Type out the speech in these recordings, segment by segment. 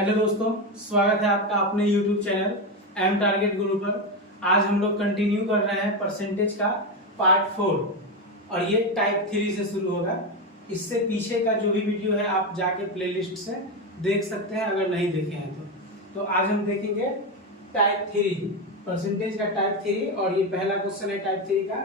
Hello दोस्तों, स्वागत है आपका अपने YouTube चैनल एम टारगेट गुरु पर। आज हम लोग कंटिन्यू कर रहे हैं परसेंटेज का पार्ट 4 और ये टाइप 3 से शुरू होगा। इससे पीछे का जो भी वीडियो है आप जाके प्लेलिस्ट से देख सकते हैं अगर नहीं देखे हैं तो आज हम देखेंगे टाइप 3 परसेंटेज का टाइप 3। और ये पहला क्वेश्चन है टाइप 3 का।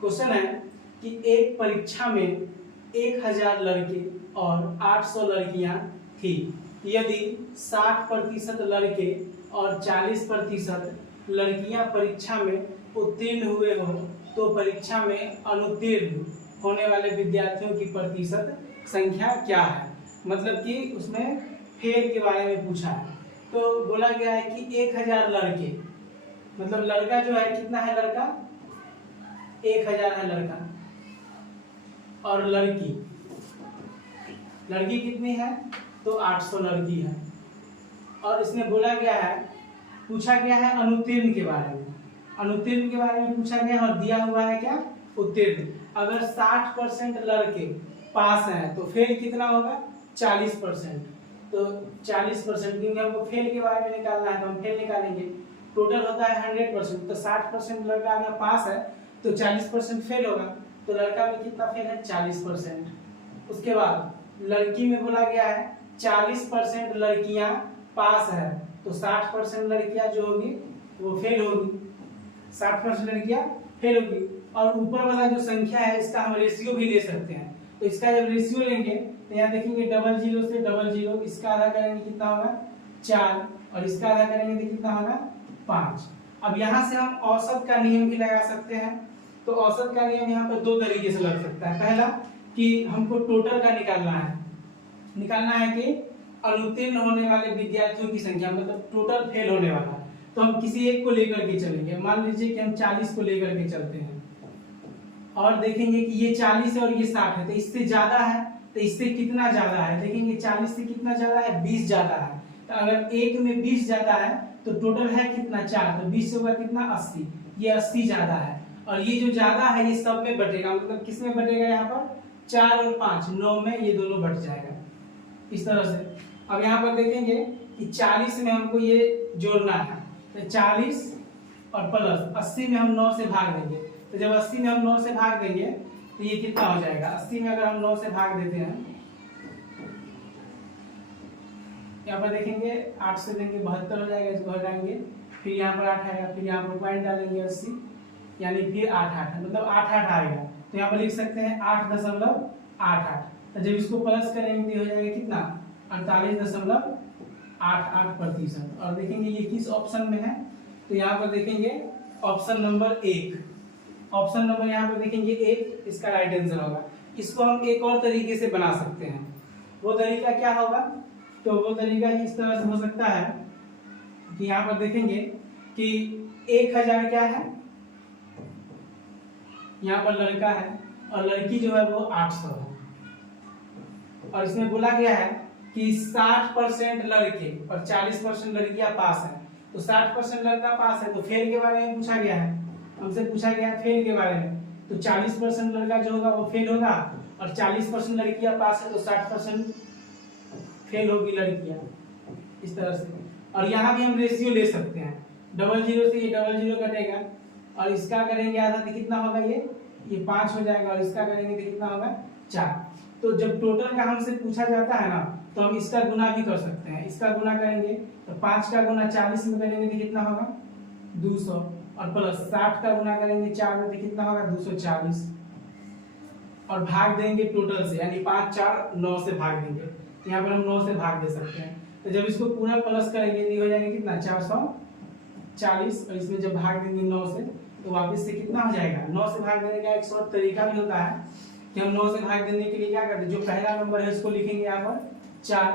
क्वेश्चन है कि एक परीक्षा में 1000 लड़के और 800 लड़कियां थी। यदि 60% लड़के और 40% लड़कियां परीक्षा में उत्तीर्ण हुए हो तो परीक्षा में अनुत्तीर्ण होने वाले विद्यार्थियों की प्रतिशत संख्या क्या है। मतलब कि उसमें फेल के बारे में पूछा है। तो बोला गया है कि 1000 लड़के, मतलब लड़का जो है कितना है, लड़का 1000 है लड़का, और लड़की कितनी है तो 800 लड़की है। और इसमें बोला गया है, पूछा गया है अनुत्तीर्ण के बारे में। अनुत्तीर्ण के बारे में पूछा गया और दिया हुआ है क्या, उत्तीर्ण। अगर 60% लड़के पास हैं तो फेल कितना होगा, 40%। तो 40%, क्योंकि हमको फेल के बारे में निकालना है तो हम फेल निकालेंगे। टोटल होता है 100%, तो 60% लड़का अगर पास है तो 40% फेल होगा। तो लड़का में कितना फेल है, 40%। उसके बाद लड़की में बोला गया है 40% लड़कियां पास है तो 60% लड़कियां जो होगी वो फेल होगी। 60% लड़कियां फेल होगी। और ऊपर वाला जो संख्या है इसका हम रेशियो भी ले सकते हैं। तो इसका जब रेशियो लेंगे तो यहाँ देखेंगे 00 से 00, इसका आधा करेंगे कितना होगा 4, और इसका आधा करेंगे तो कितना होगा 5। अब यहाँ से हम औसत का नियम भी लगा सकते हैं। तो औसत का नियम यहाँ पर दो तरीके से लग सकता है। पहला कि हमको टोटल का निकालना है कि अनुत्तीर्ण होने वाले विद्यार्थियों की संख्या, मतलब टोटल फेल होने वाला। तो हम किसी एक को लेकर के चलेंगे। मान लीजिए कि हम 40 को लेकर के चलते हैं और देखेंगे कि ये 40 है और ये 60 है, तो इससे ज्यादा है तो इससे कितना ज्यादा है, देखेंगे 40 से कितना ज्यादा है, 20 ज्यादा है। तो अगर एक में 20 ज्यादा है तो टोटल है कितना 4, तो 20 से होगा कितना 80, ये 80 ज्यादा है। और ये जो ज्यादा है ये सब में बटेगा, मतलब किस में बटेगा, यहाँ पर 4 और 5 9 में ये दोनों बट जाएगा इस तरह से। अब यहाँ पर देखेंगे कि 40 में हमको ये जोड़ना है, तो 40 और प्लस 80 में हम 9 से भाग देंगे। तो जब 80 में हम 9 से भाग देंगे तो ये कितना हो जाएगा, 80 में अगर हम 9 से भाग देते हैं, यहाँ पर देखेंगे 8 से देंगे 72 हो जाएगा, इसको हटाएंगे, फिर यहाँ पर 8 आएगा, फिर यहाँ पर पॉइंट डालेंगे 80, यानी फिर 8 मतलब 8 आएगा। तो यहाँ पर लिख सकते हैं 8.88। तो जब इसको प्लस करेंगे तो हो जाएगा कितना 48.88%। और देखेंगे ये किस ऑप्शन में है, तो यहाँ पर देखेंगे ऑप्शन नंबर 1। ऑप्शन नंबर यहाँ पर देखेंगे 1 इसका राइट आंसर होगा। इसको हम एक और तरीके से बना सकते हैं। वो तरीका क्या होगा, तो वो तरीका इस तरह से हो सकता है कि यहाँ पर देखेंगे कि 1000 क्या है, यहाँ पर लड़का है और लड़की जो है वो 800 है। और इसमें बोला गया है कि 60% लड़के और 40% लड़कियां पास है। तो 60% लड़का पास है तो फेल के बारे में पूछा गया है, हमसे पूछा गया है फेल के बारे में। तो 40% लड़का जो होगा वो फेल होगा और 40% लड़कियां पास है तो 60% फेल होगी लड़कियां, इस तरह से। और यहाँ भी हम रेशियो ले सकते हैं, 00 से ये 00 कटेगा और इसका करेंगे आधा तो कितना होगा, ये 5 हो जाएगा, और इसका करेंगे तो कितना होगा 4। तो जब टोटल का हमसे पूछा जाता है ना तो हम इसका गुना भी कर सकते हैं। इसका गुना करेंगे तो 5 का गुना 40 में करेंगे तो कितना होगा 200, और प्लस 60 का गुना करेंगे 4 में तो कितना होगा 240, और भाग देंगे टोटल से, यानी 5 4 9 से भाग देंगे। यहाँ पर हम 9 से भाग दे सकते हैं। तो जब इसको पूरा प्लस करेंगे तो हो जाएगा कितना 440, और इसमें जब भाग देंगे 9 से तो वापस से कितना हो जाएगा। 9 से भाग देने का एक और तरीका भी होता है कि हम 9 से भाग देने के लिए क्या करते हैं, जो पहला नंबर है उसको लिखेंगे यहाँ पर 4,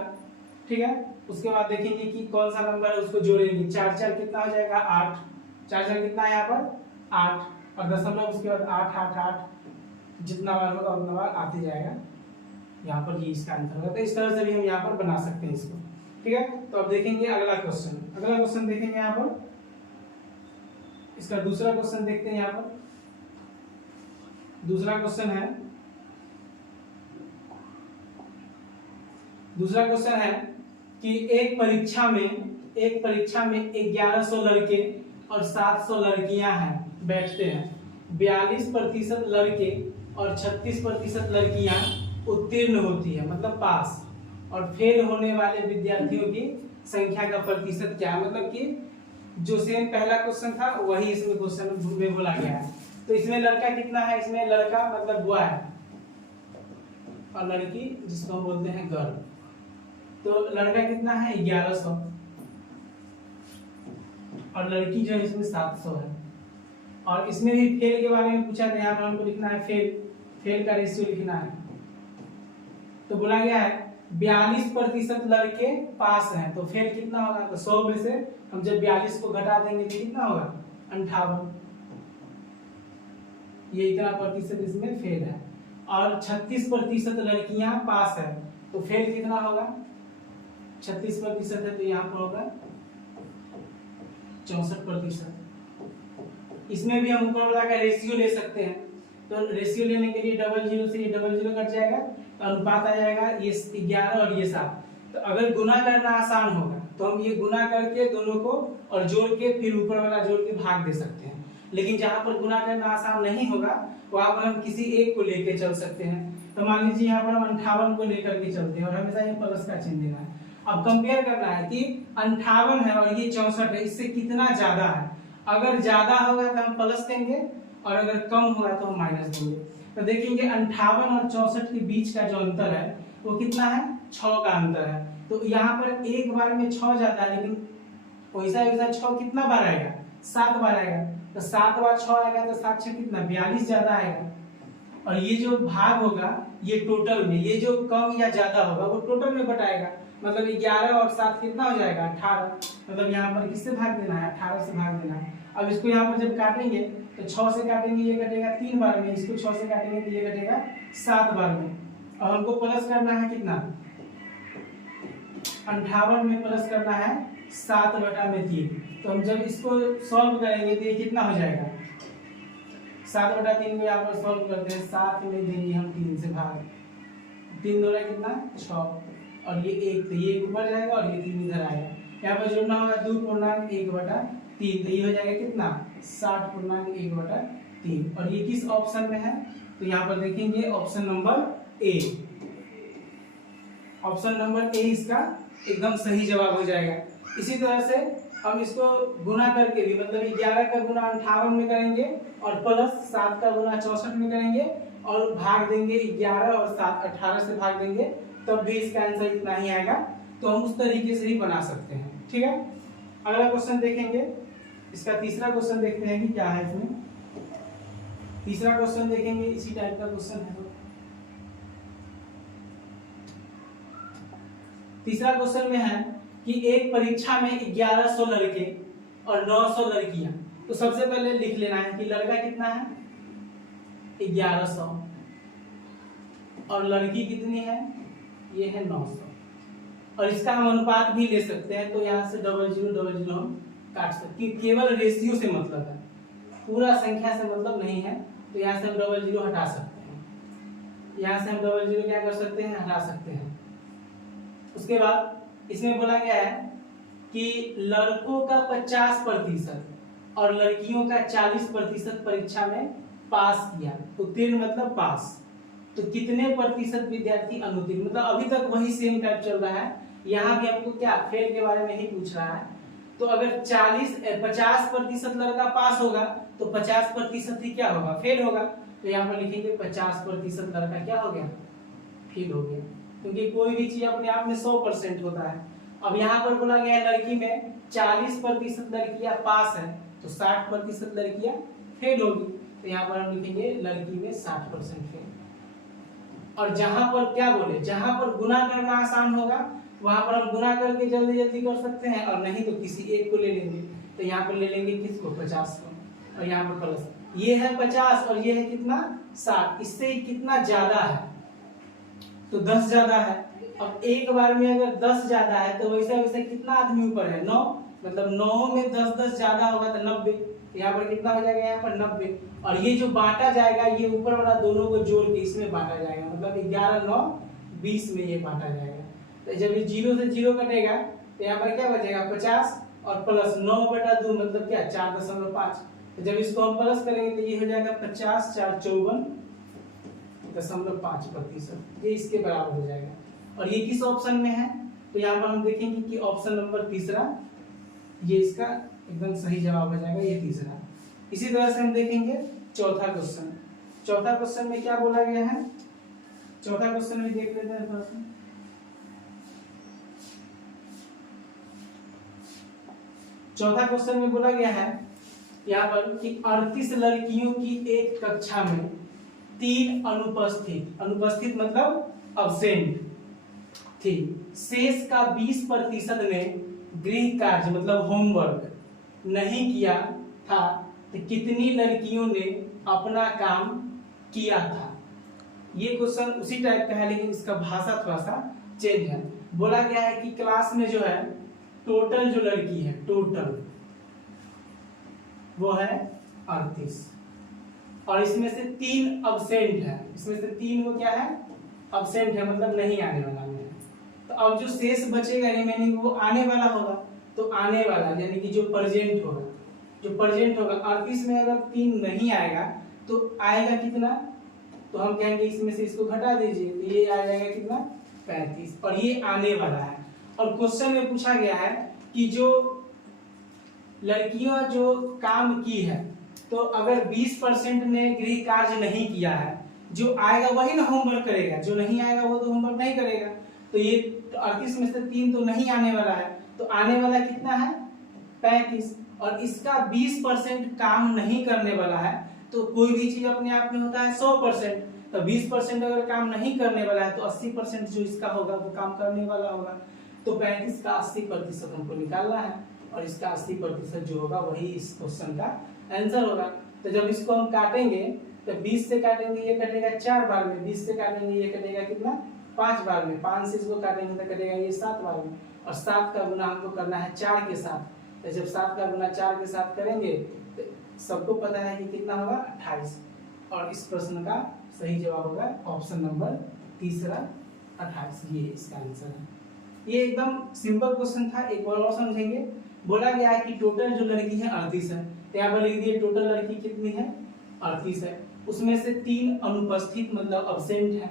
ठीक है। उसके बाद देखेंगे कि कौन सा नंबर है उसको जोड़ेंगे, 4 4 कितना हो जाएगा 8, 4 4 कितना है यहाँ पर 8, और दशमलव उसके बाद 8 8 8, जितना बार होगा उतना बार आते जाएगा। यहाँ पर ये इसका आंसर होगा। तो इस तरह से भी हम यहाँ पर बना सकते हैं इसको, ठीक है। तो अब देखेंगे अगला क्वेश्चन देखेंगे यहाँ पर। इसका दूसरा क्वेश्चन देखते हैं। यहाँ पर दूसरा क्वेश्चन है कि एक परीक्षा में 1100 लड़के और 700 लड़कियां हैं बैठते हैं। 42% लड़के और 36% लड़कियां उत्तीर्ण होती है, मतलब पास। और फेल होने वाले विद्यार्थियों की संख्या का प्रतिशत क्या है, मतलब कि जो सेम पहला क्वेश्चन था वही इसमें क्वेश्चन में बोला गया है। तो इसमें लड़का कितना है, इसमें लड़का मतलब बॉय है और लड़की जिसको हम बोलते हैं गर्ल। तो लड़का कितना है 1100 और लड़की जो है इसमें 700 है। और इसमें भी फेल के बारे में पूछा गया, यहाँ पर हमको लिखना है फेल का रेशियो लिखना है। तो बोला गया है 42% लड़के पास हैं, तो फेल कितना होगा, तो 100 में से हम जब 42 को घटा देंगे तो कितना होगा 58, ये इतना प्रतिशत इसमें फेल है। और 36% लड़कियां पास है, तो फेल कितना होगा, 36% है तो यहाँ पर होगा 64%। इसमें भी हम ऊपर वाला का रेशियो ले सकते हैं, तो रेशियो लेने के लिए डबल जीरो से ये डबल जीरो कट जाएगा तो अनुपात आ जाएगा ये 11 और ये 7। तो अगर गुना करना आसान होगा तो हम ये गुना करके दोनों को और जोड़ के फिर ऊपर वाला जोड़ के भाग दे सकते हैं। लेकिन जहां पर गुना करना आसान नहीं होगा वहां पर हम किसी एक को लेके चल सकते हैं। तो मान लीजिए यहाँ पर हम 58 को लेकर के चलते हैं और हमेशा ये प्लस का चिन्ह देना है। अब कंपेयर करना है कि 58 है और ये 64 है, इससे कितना ज्यादा है। अगर ज्यादा होगा तो हम प्लस देंगे और अगर कम होगा तो हम माइनस देंगे। तो देखेंगे 58 और 64 के बीच का जो अंतर है वो कितना है, 6 का अंतर है। तो यहाँ पर एक बार में 6 जाता है, लेकिन वैसा 6 कितना बार आएगा, 7 बार आएगा। तो 7 बार 6 आएगा तो 7 6 कितना 42 ज्यादा आएगा। और ये जो भाग होगा ये टोटल में, ये जो कम या ज्यादा होगा वो टोटल में बटाएगा, मतलब 11 और 7 कितना हो जाएगा 18। मतलब यहाँ पर किससे भाग देना है, 18 से भाग देना है। अब इसको यहाँ पर जब काटेंगे तो 6 से काटेंगे ये कटेगा 3 बार में, इसको 6 से काटेंगे तो ये कटेगा 7 बार में। और हमको प्लस करना है कितना, 58 में प्लस करना है 7/3। तो हम जब इसको सॉल्व करेंगे तो ये कितना हो जाएगा, 7/3 को यहाँ पर सॉल्व करते हैं, 7 में देंगे हम 3 से भाग, 3 दूना कितना 6 और ये 1, तो ये ऊपर जाएगा और ये 3 इधर आएगा। यहाँ पर जोड़ना होगा 2.1/3, तो ये हो जाएगा कितना 60.1/3। और ये किस ऑप्शन में है, तो यहाँ पर देखेंगे option number A. Option number A इसका एकदम सही जवाब हो जाएगा। इसी तरह से हम इसको गुना करके भी, मतलब 11 का गुना 58 में करेंगे और प्लस 7 का गुना 64 में करेंगे और भाग देंगे 11 और 7 18 से भाग देंगे, तब भी इसका आंसर इतना ही आएगा। तो हम उस तरीके से ही बना सकते हैं, ठीक है। अगला क्वेश्चन देखेंगे, इसका तीसरा क्वेश्चन देखते हैं कि क्या है इसमें। तीसरा क्वेश्चन देखेंगे, इसी टाइप का क्वेश्चन है। तीसरा क्वेश्चन में है कि एक परीक्षा में 1100 लड़के और 900 लड़कियां। तो सबसे पहले लिख लेना है कि लड़का कितना है 1100 और लड़की कितनी है, ये है 900। और इसका हम अनुपात भी ले सकते हैं, तो यहाँ से 0000 हम काट सकते हैं। केवल रेशियो से मतलब है, पूरा संख्या से मतलब नहीं है। तो यहाँ से हम 00 हटा सकते हैं, यहाँ से हम 00 क्या कर सकते हैं, हटा सकते हैं। उसके बाद इसमें बोला गया है कि लड़कों का 50% और लड़कियों का 40% परीक्षा में पास किया। उत्तीर्ण मतलब पास। तो कितने प्रतिशत विद्यार्थी अनुत्तीर्ण, मतलब अभी तक वही सेम टाइप चल रहा है। यहाँ भी हमको क्या फेल के बारे में ही पूछ रहा है। तो अगर 50% लड़का पास होगा तो 50% ही क्या होगा, फेल होगा। तो यहाँ पर लिखेंगे 50% लड़का क्या हो गया, फेल हो गया, क्योंकि कोई भी चीज अपने आप में 100% होता है। अब यहाँ पर बोला गया है लड़की में 40% लड़कियां पास है, तो 60% लड़कियां फेल होगी। तो यहाँ पर हम लिखेंगे लड़की में 60% फेल। और जहां पर क्या बोले, जहां पर गुना करना आसान होगा वहां पर हम गुना करके जल्दी जल्दी कर सकते हैं, और नहीं तो किसी एक को ले लेंगे। तो यहाँ पर ले लेंगे किसको, 50 को, और यहाँ पर प्लस ये है 50 और ये है कितना 60, इससे कितना ज्यादा है, तो 10 ज्यादा है। अब एक बार में अगर 10 ज्यादा है तो वैसे वैसे कितना आदमी ऊपर है, 9, मतलब 9 में 10 ज्यादा होगा तो 90। यहाँ पर कितना हो जाएगा, यहाँ पर 90। और ये जो बांटा जाएगा ये ऊपर वाला दोनों को जोड़ के इसमें बांटा जाएगा, मतलब 11 9 20 में ये बांटा जाएगा। तो जब ये 0 से 0 कटेगा तो यहाँ पर क्या बचेगा 50 और प्लस 9/2 मतलब क्या 4.5। तो जब इसको हम प्लस करेंगे तो ये हो जाएगा 50 4 54.5%, ये इसके बराबर हो जाएगा। और ये किस ऑप्शन में है तो यहाँ पर हम देखेंगे कि ऑप्शन नंबर तीसरा ये इसका एकदम सही जवाब हो जाएगा, ये तीसरा। इसी तरह से हम देखेंगे चौथा क्वेश्चन। चौथा क्वेश्चन में क्या बोला गया है, चौथा क्वेश्चन में देख लेते हैं थोड़ा सा। चौथा क्वेश्चन में बोला गया है यहाँ पर कि 38 लड़कियों की एक कक्षा में 3 अनुपस्थित मतलब अब्सेंट थी, शेष का 20% ने गृह कार्य मतलब होमवर्क नहीं किया था, तो कितनी लड़कियों ने अपना काम किया था। ये क्वेश्चन उसी टाइप का है लेकिन इसका भाषा थोड़ा सा चेंज है। बोला गया है कि क्लास में जो है टोटल जो लड़की है टोटल वो है 38 और इसमें से 3 अब्सेंट है, इसमें से 3 वो क्या है अब्सेंट है मतलब नहीं आने वाला है। तो अब जो शेष बचेगा रिमेनिंग वो आने वाला होगा, तो आने वाला यानी कि जो प्रेजेंट होगा 38 में अगर 3 नहीं आएगा तो आएगा कितना, तो हम कहेंगे इसमें से इसको घटा दीजिए तो ये आ जाएगा कितना 35 और ये आने वाला है। और क्वेश्चन में पूछा गया है कि जो लड़कियां जो काम की है तो अगर 20% ने गृह कार्य नहीं किया है, जो आएगा वही ना होमवर्क करेगा, जो नहीं आएगा वो तो होमवर्क नहीं करेगा। तो ये 38 में से 3 तो नहीं आने वाला है, तो आने वाला कितना है 35 और इसका 20% काम नहीं करने वाला है। तो कोई भी चीज अपने आप में होता है 100%, तो 20% अगर काम नहीं करने वाला है तो 80% जो इसका होगा वो काम करने वाला होगा। तो 35 का 80% हमको निकालना है और इसका 80% जो होगा वही इस क्वेश्चन का आंसर होगा। तो जब इसको हम काटेंगे तो 20 से काटेंगे ये कटेगा 4 बार में, 20 से काटेंगे ये कटेगा कितना 5 बार में, 5 से इसको काटेंगे तो कटेगा ये 7 बार में और 7 का गुना हमको करना है 4 के साथ। तो जब 7 का गुना 4 के साथ करेंगे तो सबको पता है कि कितना होगा 28 और इस प्रश्न का सही जवाब होगा ऑप्शन नंबर तीसरा 28, ये इसका आंसर है। ये एकदम सिंपल क्वेश्चन था। एक बार और समझेंगे। बोला गया है कि टोटल जो लड़की है 38 है, तो यहाँ पर लिख दिए टोटल लड़की कितनी है 38 है, उसमें से 3 अनुपस्थित मतलब अब्सेंट है,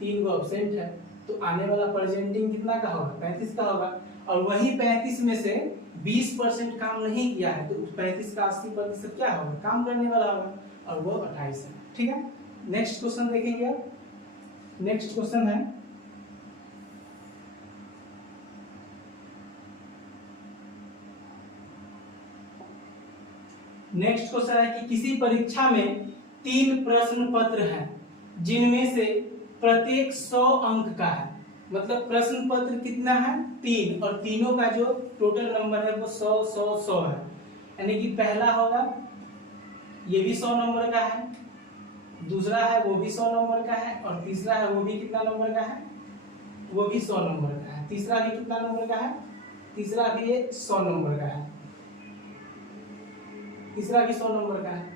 3 गो अब्सेंट है, तो आने वाला प्रेजेंटिंग कितना का होगा 35 का होगा और वही 35 में से 20% काम नहीं किया है तो उस 35 का 80% क्या होगा काम करने वाला होगा और वो 28 है। ठीक है, नेक्स्ट क्वेश्चन देखेंगे। अब नेक्स्ट क्वेश्चन है कि किसी परीक्षा में 3 प्रश्न पत्र हैं जिनमें से प्रत्येक 100 अंक का है, मतलब प्रश्न पत्र कितना है 3 और तीनों का जो टोटल नंबर है वो 100 100 100 है। यानी कि पहला होगा ये भी 100 नंबर का है, दूसरा है वो भी 100 नंबर का है और तीसरा है वो भी कितना नंबर का है वो भी 100 नंबर का है, तीसरा भी कितना नंबर का है तीसरा भी ये 100 नंबर का है, तीसरा भी 100 नंबर का है।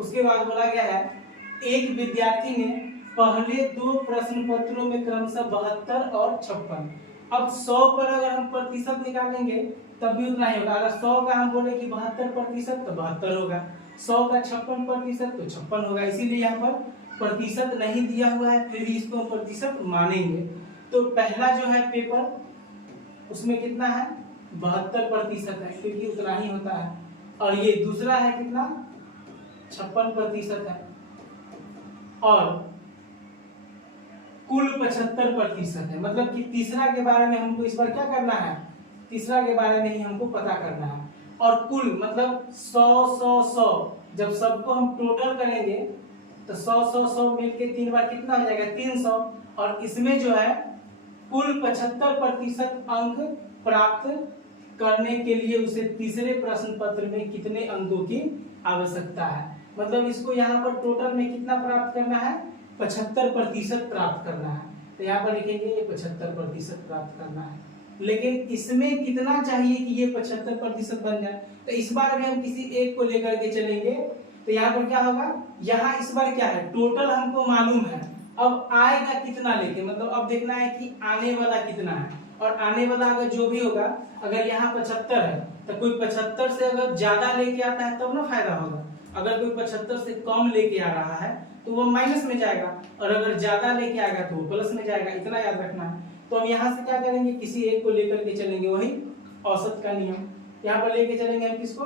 उसके बाद बोला गया है एक विद्यार्थी ने पहले 2 प्रश्न पत्रों में क्रमशः 72 और 56। अब 100 पर अगर हम प्रतिशत निकालेंगे तब भी उतना ही होगा। अगर 100 का हम बोले कि 72% तो 72 होगा, 100 का 56% तो 56 होगा। इसीलिए यहाँ पर प्रतिशत नहीं दिया हुआ है फिर भी इसको प्रतिशत मानेंगे। तो पहला जो है पेपर उसमें कितना है 72% है क्योंकि उतना ही होता है और ये दूसरा है कितना 56% है और कुल 75% है। मतलब कि तीसरा के बारे में हमको इस बार क्या करना है तीसरा के बारे में ही हमको पता करना है और कुल मतलब 100 100 100 जब सबको हम टोटल करेंगे तो 100 100 100 मिलके 3 बार कितना हो जाएगा 300 और इसमें जो है कुल 75% अंक प्राप्त करने के लिए उसे तीसरे प्रश्न पत्र में कितने अंकों की आवश्यकता है। मतलब इसको यहाँ पर टोटल में कितना प्राप्त करना है 75% प्राप्त करना है। तो यहाँ पर लिखेंगे ये 75% प्राप्त करना है, लेकिन इसमें कितना चाहिए कि ये 75% बन जाए। तो इस बार भी हम किसी एक को लेकर के चलेंगे तो यहाँ पर क्या होगा यहाँ इस बार क्या है टोटल हमको मालूम है अब आएगा कितना लेके, मतलब अब देखना है कि आने वाला कितना है, और आने वाला अगर जो भी होगा, अगर यहाँ 75 है तो कोई 75 से अगर ज्यादा लेके आता है तब ना फायदा होगा, अगर कोई 75 से कम लेके आ रहा है तो वो माइनस में जाएगा, और अगर ज्यादा लेके आएगा तो वो प्लस में जाएगा, इतना याद रखना है। तो हम यहाँ से क्या करेंगे, किसी एक को लेकर के चलेंगे, वही औसत का नियम, यहाँ पर लेके चलेंगे हम किसको,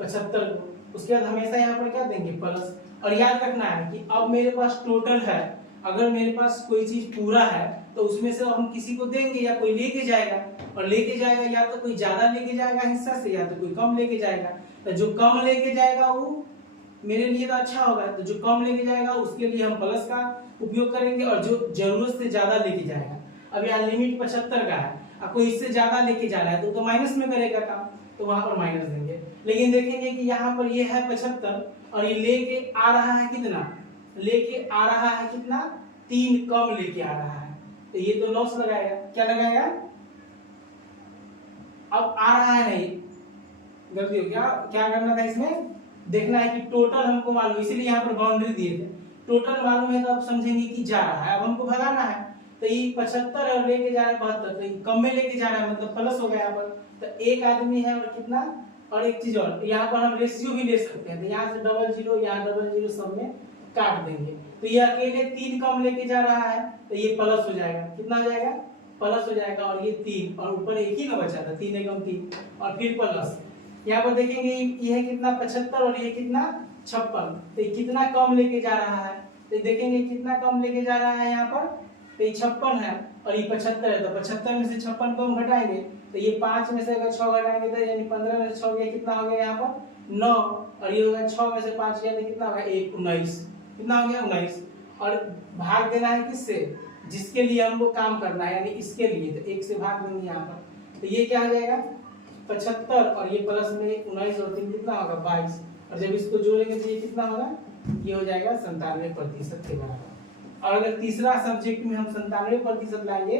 75 को, उसके बाद हमेशा यहाँ पर क्या देंगे, प्लस। और याद रखना है कि अब मेरे पास टोटल है, अगर मेरे पास कोई चीज पूरा है तो उसमें से हम किसी को देंगे या कोई लेके जाएगा, और लेके जाएगा या तो कोई ज्यादा लेके जाएगा हिस्सा से, या तो कोई कम लेके जाएगा। तो जो कम लेके जाएगा वो मेरे लिए तो अच्छा होगा, तो जो कम लेके जाएगा उसके लिए हम प्लस का उपयोग करेंगे, और जो जरूरत से ज्यादा लेके जाएगा, अब यहाँ लिमिट 75 का है, अब कोई इससे ज्यादा लेके जा रहा है तो माइनस में करेगा काम, तो वहां पर माइनस देंगे। लेकिन देखेंगे कि यहाँ पर ये है 75 और ये लेके आ रहा है कितना, लेके आ रहा है कितना, 3 कम लेके आ रहा है, तो ये तो लॉस लगाएगा, क्या लगाएगा, अब आ रहा है नहीं, गलती हो गया, क्या करना था इसमें, देखना है कि टोटल हमको मालूम, इसीलिए यहाँ पर बाउंड्री दिए थे, टोटल मालूम है तो अब समझेंगे कि जा रहा है, अब हमको भगाना है, तो ये 75 और लेके जा रहा है 72, तो ये कम में लेके जा रहा है मतलब प्लस हो गया यहाँ पर, तो एक आदमी है और कितना, और एक चीज और, यहाँ पर हम रेशियो भी ले सकते हैं, तो यहाँ से 00 यहाँ 00 सब में काट देंगे, तो ये अकेले 3 कम लेके जा रहा है तो ये प्लस हो जाएगा, कितना हो जाएगा, प्लस हो जाएगा, और ये 3 और ऊपर एक ही ना बचा था, 3 एकम 3 और फिर प्लस। यहाँ पर देखेंगे ये है कितना 75 और ये कितना 56, तो ये कितना कम लेके जा रहा है, तो देखेंगे कितना कम लेके जा रहा है यहाँ पर, तो ये 56 है और ये 75 है, तो 75 में से 56 को हम घटाएंगे, तो ये 5 में से अगर 6 घटाएंगे तो यानी 15 में से 6 गया, कितना हो गया यहाँ पर 9, और ये होगा 6 में से 5 गया तो कितना होगा 1, 19, कितना हो गया 19, और भाग देना है किससे, जिसके लिए हमको काम करना है, यानी इसके लिए, तो 1 से भाग देंगे यहाँ पर, तो ये क्या हो जाएगा 75 और ये प्लस में 19 और 3 कितना होगा 22, और जब इसको जोड़ेंगे तो ये कितना होगा, ये हो जाएगा 97% के बराबर। और अगर तीसरा सब्जेक्ट में हम 97% लाएंगे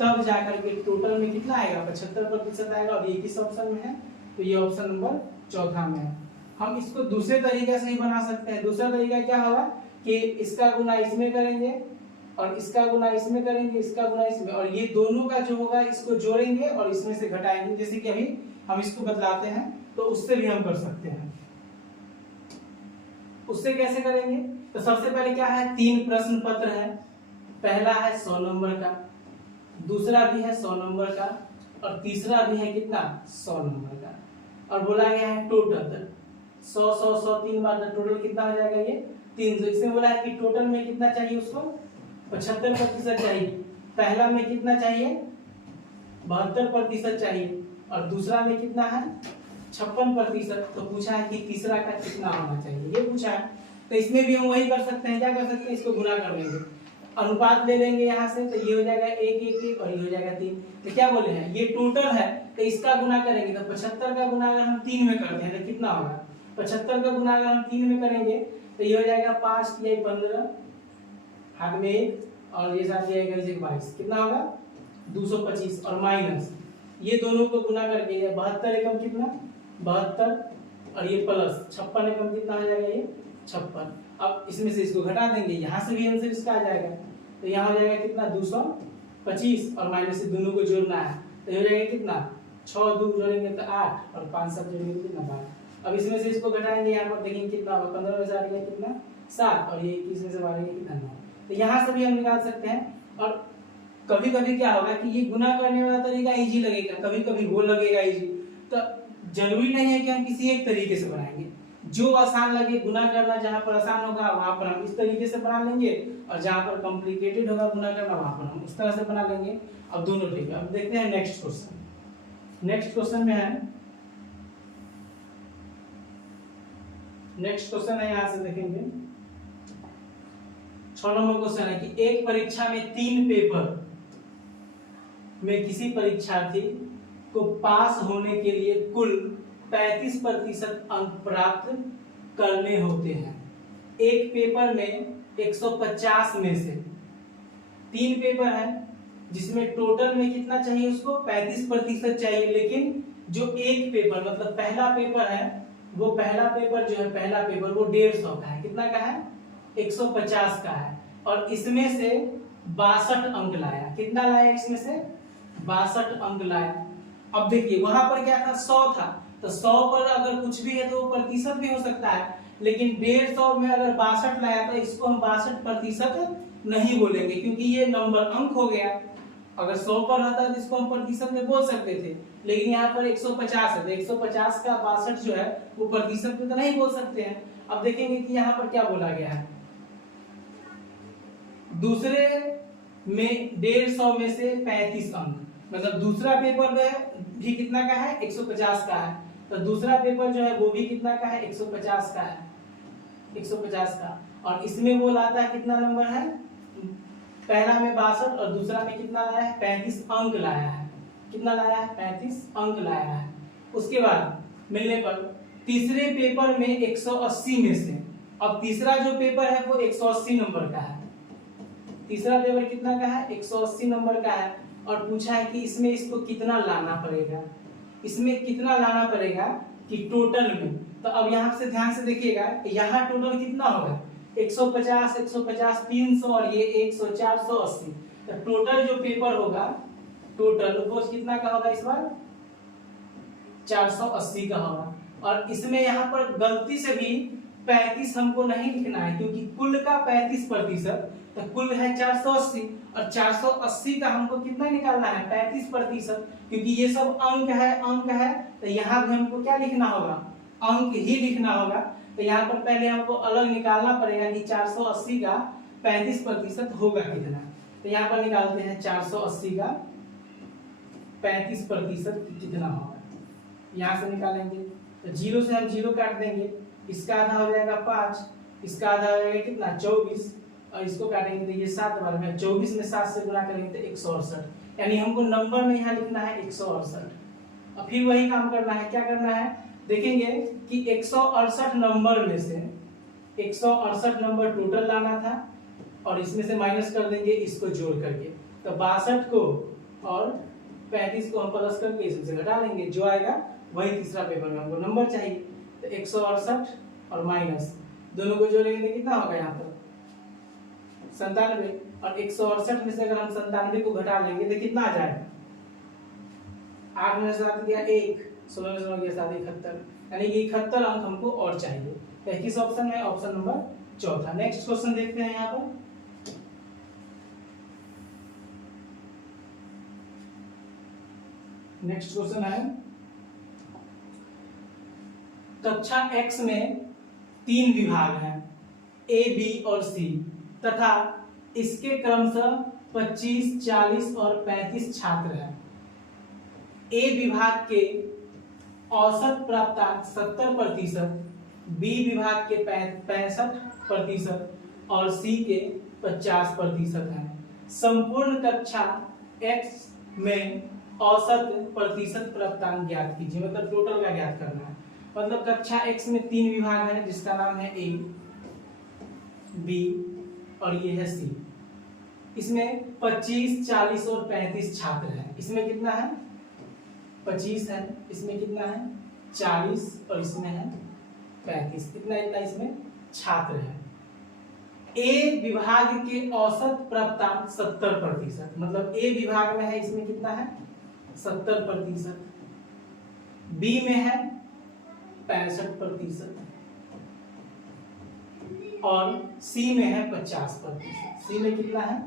तब जाकर के टोटल में कितना आएगा 75% आएगा, और ये किस ऑप्शन में है, तो ये ऑप्शन नंबर 4 में है। हम इसको दूसरे तरीके से ही बना सकते हैं, दूसरा तरीका क्या होगा कि इसका गुना इसमें करेंगे और इसका गुना इसमें करेंगे, इसका गुना इसमें, और ये दोनों का जो होगा इसको जोड़ेंगे और इसमें से घटाएंगे, जैसे कि अभी हम इसको बदलाते हैं, तो उससे भी हम कर सकते हैं। उससे कैसे करेंगे, तो सबसे पहले क्या है, 3 प्रश्न पत्र है, पहला है 100 नंबर का, दूसरा भी है 100 नंबर का, और तीसरा भी है कितना 100 नंबर का, और बोला गया है टोटल 100 100 100 3 बार, टोटल कितना हो जाएगा ये 300। इसमें बोला है कि टोटल में कितना चाहिए उसको 75% चाहिए, पहला में कितना चाहिए 72% चाहिए, और दूसरा में कितना है 56%, तो पूछा है कि तीसरा का कितना होना चाहिए, ये पूछा है। तो इसमें भी हम वही कर सकते हैं, क्या कर सकते हैं, इसको गुना कर लेंगे, अनुपात ले लेंगे यहाँ से, तो ये हो जाएगा 1 1 1 और ये हो जाएगा 3, तो क्या बोले हैं ये टोटल है, तो इसका गुना करेंगे, तो 75 का गुना अगर हम 3 में करते हैं तो कितना होगा, 75 का गुना अगर हम 3 में करेंगे तो ये हो जाएगा 5 3 15 हाथ में 1 और ये साथ जाएगा 22, कितना होगा 225, और माइनस ये दोनों को गुना करके 72 एकम कितना 72, और ये प्लस 56 एकम कितना हो जाएगा ये 56। अब इसमें से इसको घटा देंगे, यहाँ से भी आंसर इसका आ जाएगा, तो यहाँ हो जाएगा कितना 225, और माइनस से दोनों को जोड़ना है, तो ये हो जाएगा कितना 6 2 जोड़ेंगे तो 8 और 5 7 जोड़ेंगे कितना 12। अब इसमें से इसको घटाएंगे, यहाँ पर देखेंगे कितना होगा 15 में से आ गया कितना 7, और ये 21 में से बाहर गया कितना 9, तो यहाँ से भी हम निकाल सकते हैं। और कभी कभी क्या होगा कि ये गुना करने वाला तरीका इजी लगेगा, कभी कभी वो लगेगा इजी, तो जरूरी नहीं है कि हम किसी एक तरीके से बनाएंगे, जो आसान लगे गुना करना, जहां पर आसान होगा वहां पर हम इस तरीके से बना लेंगे, और जहां पर कॉम्प्लिकेटेड होगा गुना करना वहां पर हम उस तरह से बना लेंगे। अब दोनों ठीक है। अब देखते हैं नेक्स्ट क्वेश्चन। नेक्स्ट क्वेश्चन में है, नेक्स्ट क्वेश्चन है, यहां से देखेंगे 6 नंबर क्वेश्चन है कि एक परीक्षा में 3 पेपर में किसी परीक्षार्थी को पास होने के लिए कुल 35% अंक प्राप्त करने होते हैं। एक पेपर में 150 में से 3 पेपर है जिसमें टोटल में कितना चाहिए उसको 35% चाहिए, लेकिन जो एक पेपर मतलब पहला पेपर है, वो पहला पेपर जो है पहला पेपर वो 150 का है, कितना का है 150 का है, और इसमें से 62 अंक लाया। कितना लाया इसमें से? 62 अंक लाया। अब देखिए वहां पर क्या था, 100 था, तो 100 पर अगर कुछ भी है तो वो प्रतिशत भी हो सकता है, लेकिन 150 में अगर 62 लाया तो इसको हम 62% नहीं बोलेंगे, क्योंकि ये नंबर अंक हो गया। अगर 100 पर रहता तो इसको हम प्रतिशत में बोल सकते थे, लेकिन यहाँ पर 150 है, तो 150 का 62 जो है वो प्रतिशत में तो नहीं बोल सकते हैं। अब देखेंगे कि यहाँ पर क्या बोला गया है। दूसरे में 150 में से 35 अंक, मतलब दूसरा पेपर में भी कितना का है, 150 का है, तो दूसरा पेपर जो है वो भी कितना का है, 150 का है, 150 का। और इसमें वो लाता है कितना नंबर है, पहला में 62 और दूसरा में कितना लाया है, 35 अंक लाया है। कितना लाया है, 35 अंक लाया है। उसके बाद मिलने पर तीसरे पेपर में 180 में से, अब तीसरा जो पेपर है वो 180 नंबर का है। तीसरा पेपर कितना का है, 180 नंबर का है, और पूछा है कि इसमें इसको कितना लाना पड़ेगा, इसमें कितना लाना पड़ेगा कि टोटल में। तो अब यहाँ से ध्यान से देखिएगा, यहाँ टोटल कितना होगा, 150, 150, 300 और ये 100, 480। तो टोटल जो पेपर होगा, टोटल वो कितना का होगा, इस बार 480 का होगा। और इसमें यहाँ पर गलती से भी 35 हमको नहीं लिखना है, क्योंकि कुल का 35%, तो कुल है 480, और 480 का हमको कितना निकालना है, 35%, क्योंकि ये सब अंक है, तो यहाँ भी हमको क्या लिखना होगा, अंक ही लिखना होगा। तो यहाँ पर पहले हमको अलग निकालना पड़ेगा कि 480 का 35% होगा कितना। तो यहाँ पर निकालते हैं 480 का 35% कितना होगा, यहाँ से निकालेंगे। तो 0 से हम 0 काट देंगे, इसका आधा हो जाएगा 5, इसका आधा हो जाएगा कितना, 24, और इसको काटेंगे तो ये 7 बार में, 24 में 7 से गुणा करेंगे तो 168, यानी हमको नंबर में यहाँ लिखना है 168। और फिर वही काम करना है, क्या करना है, देखेंगे कि 168 नंबर में से 168 नंबर टोटल लाना था, और इसमें से माइनस कर देंगे इसको जोड़ करके, तो 62 को और 35 को हम प्लस करके इसमें से घटा लेंगे, जो आएगा वही तीसरा पेपर में हमको नंबर चाहिए। तो 168 और माइनस दोनों को जोड़ेंगे तो कितना होगा, यहाँ पर 97, और 168 में से अगर हम 97 को घटा लेंगे तो कितना आ जाएगा, 8 में से 7 गया 1, 16 में से 9 गया 7, 71, यानी कि 71 अंक हमको और चाहिए। तो किस ऑप्शन में, ऑप्शन नंबर चौथा। नेक्स्ट क्वेश्चन देखते हैं यहाँ पर। नेक्स्ट क्वेश्चन है, कक्षा X में 3 विभाग हैं, A, B और C, तथा इसके क्रमशः 25, 40 और 35 छात्र हैं। A विभाग के औसत प्राप्तांक 70%, B विभाग के 65% और C के 50% हैं। संपूर्ण कक्षा X में औसत प्रतिशत प्राप्तांक ज्ञात कीजिए, मतलब टोटल का ज्ञात करना है। मतलब कक्षा X में 3 विभाग हैं, जिसका नाम है A, B और ये है C। इसमें 25, 40 और 35 छात्र हैं। इसमें कितना है, 25 है, इसमें कितना है 40 और इसमें है 35, इतना इसमें छात्र है। A विभाग के औसत प्राप्तांक 70%, मतलब A विभाग में है, इसमें कितना है 70%, B में है 65% और C में है 50%। C में कितना है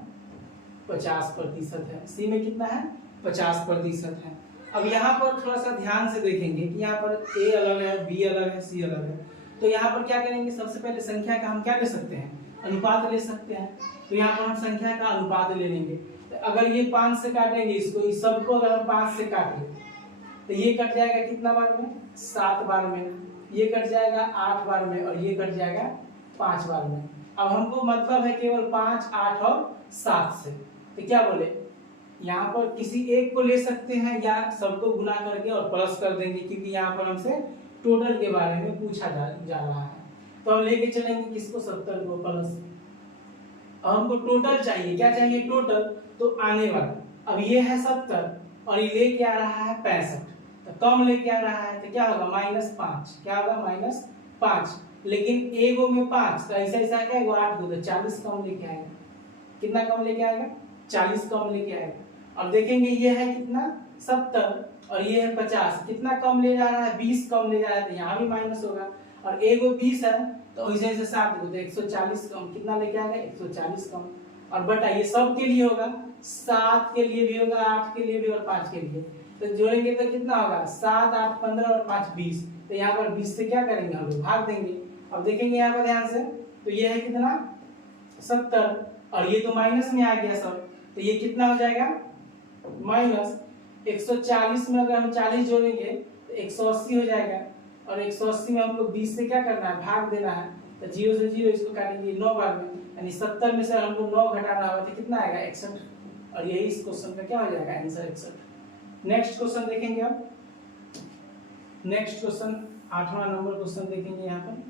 50% है, C में कितना है 50% है। अब यहाँ पर थोड़ा सा ध्यान से देखेंगे कि यहाँ पर A अलग है, B अलग है, C अलग है। तो यहाँ पर क्या करेंगे, सबसे पहले संख्या का हम क्या ले सकते हैं, अनुपात ले सकते हैं। तो यहाँ पर हम संख्या का अनुपात ले लेंगे। तो अगर ये 5 से काटेंगे इसको, इस सबको अगर हम 5 से काटें तो ये कट जाएगा कितना बार में, 7 बार में, ये कट जाएगा 8 बार में, और ये कट जाएगा 5 बार में। अब हमको मतलब है केवल 5, 8 और 7 से, तो क्या बोले, यहाँ पर किसी एक को ले सकते हैं या सबको गुना करके और प्लस कर देंगे, क्योंकि यहाँ पर हमसे टोटल के बारे में पूछा जा रहा है। तो हम लेके चलेंगे किसको, 70 को प्लस। अब हमको टोटल चाहिए, क्या चाहिए टोटल, तो आने वाला। अब ये है 70 और ये लेके आ रहा है 65, तो कम लेके आ रहा है तो क्या होगा -5, क्या होगा -5। लेकिन एगो में 5, तो ऐसा ऐसा क्या 8 को, तो 40 कम लेके आएगा। कितना कम लेके आएगा, 40 कम लेके आएगा। और देखेंगे ये है कितना 70 और ये है 50, कितना कम ले जा रहा है, 20 कम ले जा रहा है, तो यहाँ भी माइनस होगा। और एगो 20 है तो वैसे ऐसे 7 को, तो 140 कम, कितना लेके आएगा 140 कम। और बटा ये सब के लिए होगा, 7 के लिए भी होगा, 8 के लिए भी और 5 के लिए। तो जोड़ेंगे तो कितना होगा, 7 8 15 और 5 20। तो यहाँ पर 20 से क्या करेंगे हम लोग, भाग देंगे। अब देखेंगे यहाँ पर ध्यान से, तो ये है कितना 70 और ये तो माइनस में आ गया सब, तो ये कितना हो जाएगा माइनस 140 में अगर हम 40 जोड़ेंगे तो 180 हो जाएगा। और 180 में हमको 20 से क्या करना है, भाग देना है। तो 0 से 0 इसको काटेंगे 9 बार में, यानी 70 में से हमको 9 घटाना होगा तो कितना आएगा 61। और यही इस क्वेश्चन का क्या हो जाएगा आंसर 61। नेक्स्ट क्वेश्चन देखेंगे अब। नेक्स्ट क्वेश्चन 8वां नंबर क्वेश्चन देखेंगे यहाँ पर।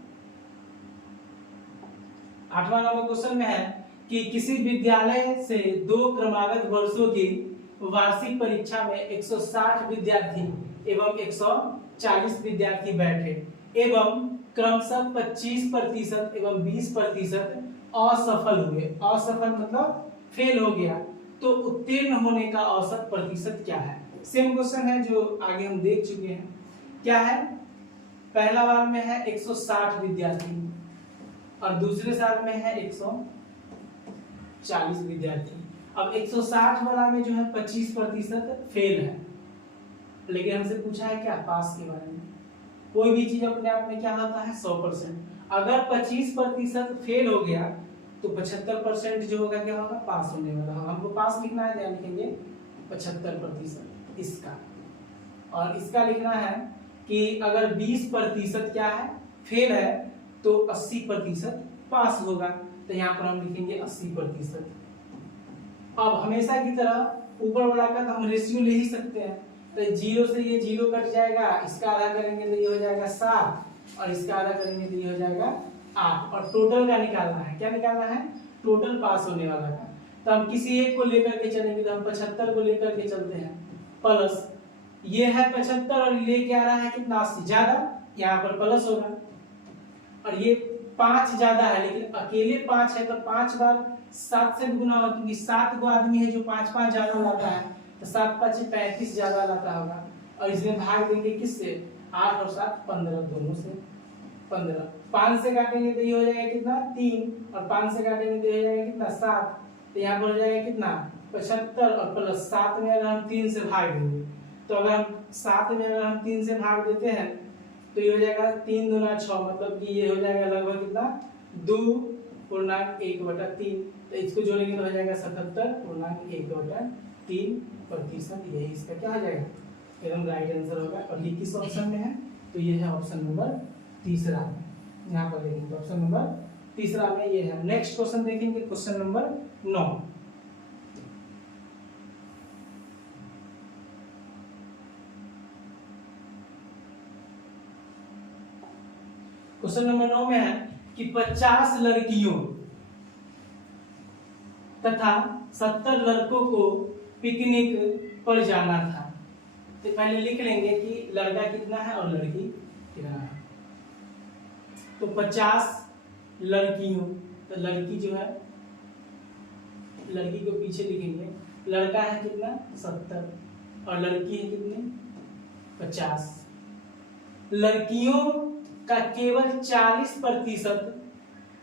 8वां नंबर क्वेश्चन में है कि किसी विद्यालय से 2 क्रमागत वर्षों की वार्षिक परीक्षा में 160 विद्यार्थी एवं 140 विद्यार्थी बैठे एवं क्रमशः 25% एवं 20% असफल हुए। असफल मतलब फेल हो गया, तो उत्तीर्ण होने का औसत प्रतिशत क्या है। सेम क्वेश्चन है जो आगे हम देख चुके हैं। क्या है, पहला बार में है 160 विद्यार्थी और दूसरे साल में है 140 विद्यार्थी। अब 160 वाला में जो है 25% फेल है, लेकिन हमसे पूछा है क्या, पास के बारे में। कोई भी चीज अपने आप में क्या होता है 100%। अगर 25% फेल हो गया तो 75% जो होगा क्या होगा, पास होने वाला होगा। हमको पास लिखना है, क्या लिखेंगे 75% इसका। और इसका लिखना है कि अगर 20% क्या है फेल है तो 80% पास होगा, तो यहाँ पर हम लिखेंगे 80%। अब हमेशा की तरह ऊपर वाला का तो हम रेशियो ले ही सकते हैं, तो 0 से ये 0 कट जाएगा, इसका आधा करेंगे तो ये हो जाएगा 7 और इसका आधा करेंगे तो ये हो जाएगा 8। और टोटल का निकालना है, क्या निकालना है, टोटल पास होने वाला का। तो हम किसी एक को लेकर के चलेंगे, तो हम 75 को लेकर के चलते हैं, प्लस ये है 75 और लेके आ रहा है कितना 80, ज्यादा, यहाँ पर प्लस होगा। और ये 5 ज्यादा है, लेकिन अकेले 5 है तो 5 बार 7 से गुना होगा, क्योंकि 7 गो आदमी है जो 5 ज्यादा लाता है, तो 7 5 35 ज्यादा लाता होगा। और इसमें भाग देंगे किससे, 8 और 7 15, दोनों से 15। 5 से काटेंगे तो ये हो जाएगा कितना 3, और 5 से काटेंगे तो ये हो जाएगा कितना 7। तो यहाँ पर हो जाएगा कितना 75 और प्लस 7 में अगर हम 3 से भाग देंगे, तो अगर हम 7 में अगर हम 3 से भाग देते हैं तो ये हो जाएगा 3 दूना 6, मतलब कि ये हो जाएगा लगभग कितना 2.1/3। तो इसको जोड़ेंगे तो हो जाएगा 77.1/3%। यही इसका क्या हो जाएगा, एकदम राइट आंसर होगा। और ये किस ऑप्शन में है, तो ये है ऑप्शन नंबर तीसरा। यहाँ पर देखेंगे ऑप्शन नंबर तीसरा में ये है। नेक्स्ट क्वेश्चन देखेंगे, क्वेश्चन नंबर 9। क्वेश्चन नंबर 9 में है कि 50 लड़कियों तथा 70 लड़कों को पिकनिक पर जाना था। तो पहले लिख लेंगे कि लड़का कितना है और लड़की कितना है। तो 50 लड़कियों, तो लड़की जो है, लड़की को पीछे लिखेंगे, लड़का है कितना 70 और लड़की है कितनी 50। लड़कियों का केवल 40%,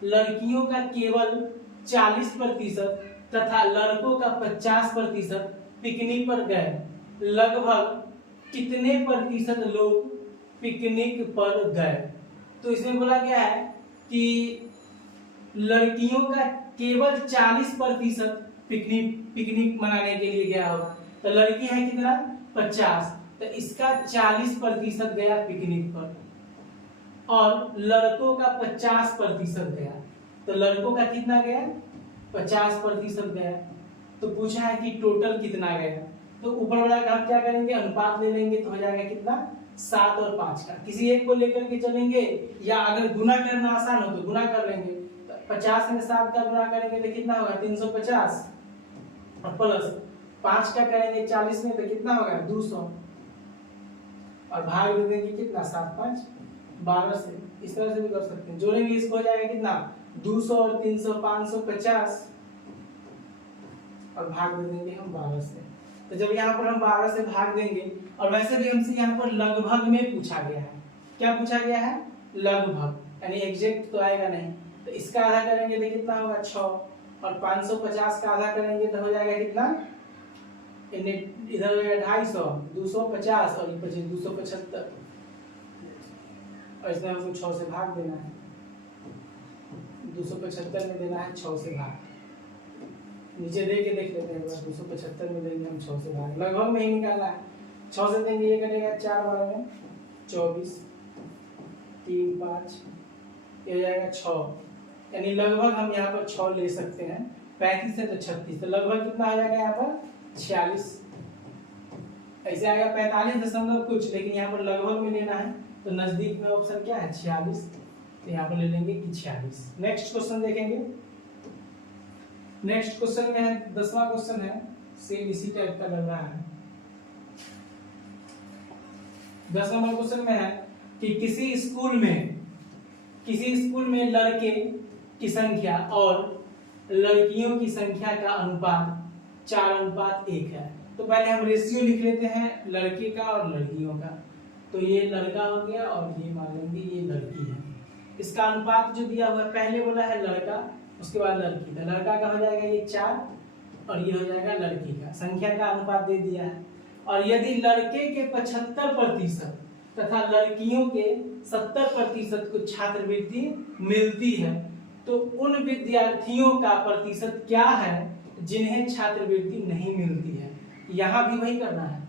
लड़कियों का केवल 40% तथा लड़कों का 50% पिकनिक पर गए। लगभग कितने प्रतिशत लोग पिकनिक पर गए। तो इसमें बोला गया है कि लड़कियों का केवल 40% पिकनिक मनाने के लिए गया होगा, तो लड़की है कितना 50, तो इसका 40% गया पिकनिक पर, और लड़कों का 50% गया, तो लड़कों का कितना गया 50% गया। तो पूछा है कि टोटल कितना गया, तो ऊपर वाला का हम क्या करेंगे, अनुपात ले लेंगे, तो हो जाएगा कितना 7 और 5 का। किसी एक को लेकर के चलेंगे, या अगर गुना करना आसान हो तो गुना कर लेंगे। तो 50 में 7 का गुना करेंगे तो कितना होगा 350, और प्लस 5 का करेंगे 40 में तो कितना होगा 200, और भाग दे देंगे कितना 7 5 12 से। इस तरह से भी कर सकते हैं, जोड़ेंगे इसको हो जाएगा कितना 200 और 300 550, और भाग दे देंगे हम 12 से। तो जब यहाँ पर हम 12 से भाग देंगे, और वैसे भी हमसे यहाँ पर लगभग में पूछा गया है, क्या पूछा गया है, लगभग, यानी एग्जैक्ट तो आएगा नहीं। तो इसका आधा करेंगे तो कितना होगा 6, और 550 का आधा करेंगे तो हो जाएगा कितना, इधर हो जाएगा 250, 250 और 275, और इसमें हमको 6 से भाग देना है, 275 में देना है 6 से भाग। नीचे दे के देख लेते हैं, 275 में देंगे हम 6 से भाग, लगभग में ही निकालना है। 6 से देंगे, ये कटेगा 4 बार में 24, 3 5, ये हो जाएगा 6, यानी लगभग हम यहाँ पर 6 ले सकते हैं। 35 है तो 36, तो लगभग कितना आ जाएगा यहाँ पर 46, ऐसे आएगा 45 दशमलव कुछ, लेकिन यहाँ पर लगभग में लेना है तो नजदीक में ऑप्शन क्या है 46, तो यहाँ पर ले लेंगे कि 46। नेक्स्ट क्वेश्चन देखेंगे। नेक्स्ट क्वेश्चन में है 10वां क्वेश्चन है, सेम इसी टाइप का लग रहा है। 10 नंबर क्वेश्चन में है कि किसी स्कूल में लड़के की संख्या और लड़कियों की संख्या का अनुपात 4:1 है। तो पहले हम रेशियो लिख लेते हैं लड़के का और लड़कियों का। तो ये लड़का हो गया और ये मान लेंगे ये लड़की है। इसका अनुपात जो दिया हुआ है, पहले बोला है लड़का, उसके बाद लड़की, तो लड़का का हो जाएगा ये 4 और ये हो जाएगा लड़की का। संख्या का अनुपात दे दिया है। और यदि लड़के के 75% तथा लड़कियों के 70% को छात्रवृत्ति मिलती है, तो उन विद्यार्थियों का प्रतिशत क्या है जिन्हें छात्रवृत्ति नहीं मिलती है। यहाँ भी वही करना है,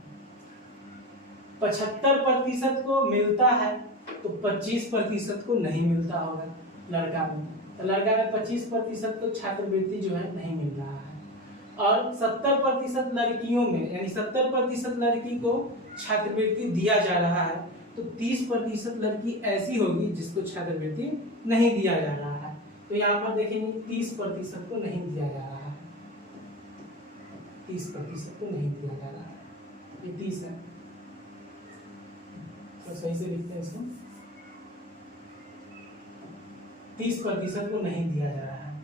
75% को मिलता है तो 25% को नहीं मिलता होगा लड़का में। तो लड़का में 25% को छात्रवृत्ति जो है नहीं मिल रहा है, और 70% लड़कियों में, यानी 70% लड़की को छात्रवृत्ति दिया जा रहा है, तो 30% लड़की ऐसी होगी जिसको छात्रवृत्ति नहीं दिया जा रहा है। तो यहाँ पर देखेंगे 30% को नहीं दिया जा रहा है, 30% को नहीं दिया जा रहा है, ये 30 है, तो सही से लिखते हैं इसको, 30% को नहीं दिया जा रहा है।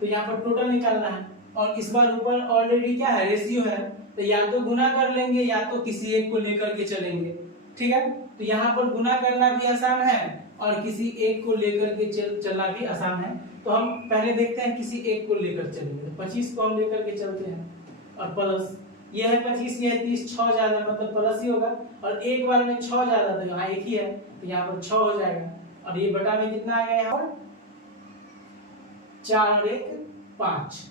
तो यहाँ पर टोटल निकालना है, और इस बार ऊपर ऑलरेडी क्या है, रेशियो है, तो या तो गुना कर लेंगे या तो किसी एक को लेकर के चलेंगे। ठीक है, तो यहाँ पर गुना करना भी आसान है और किसी एक को लेकर के चलना भी आसान है। तो हम पहले देखते हैं किसी एक को लेकर चलेंगे। 25 को हम लेकर के चलते हैं, और प्लस ये है 25, ये है 30, 6 ज्यादा मतलब प्लस ही होगा, और एक बार में 6 ज्यादा, तो यहाँ एक ही है तो यहाँ पर 6 हो जाएगा, और ये बटा में कितना आएगा यहाँ पर 4 और 1 5।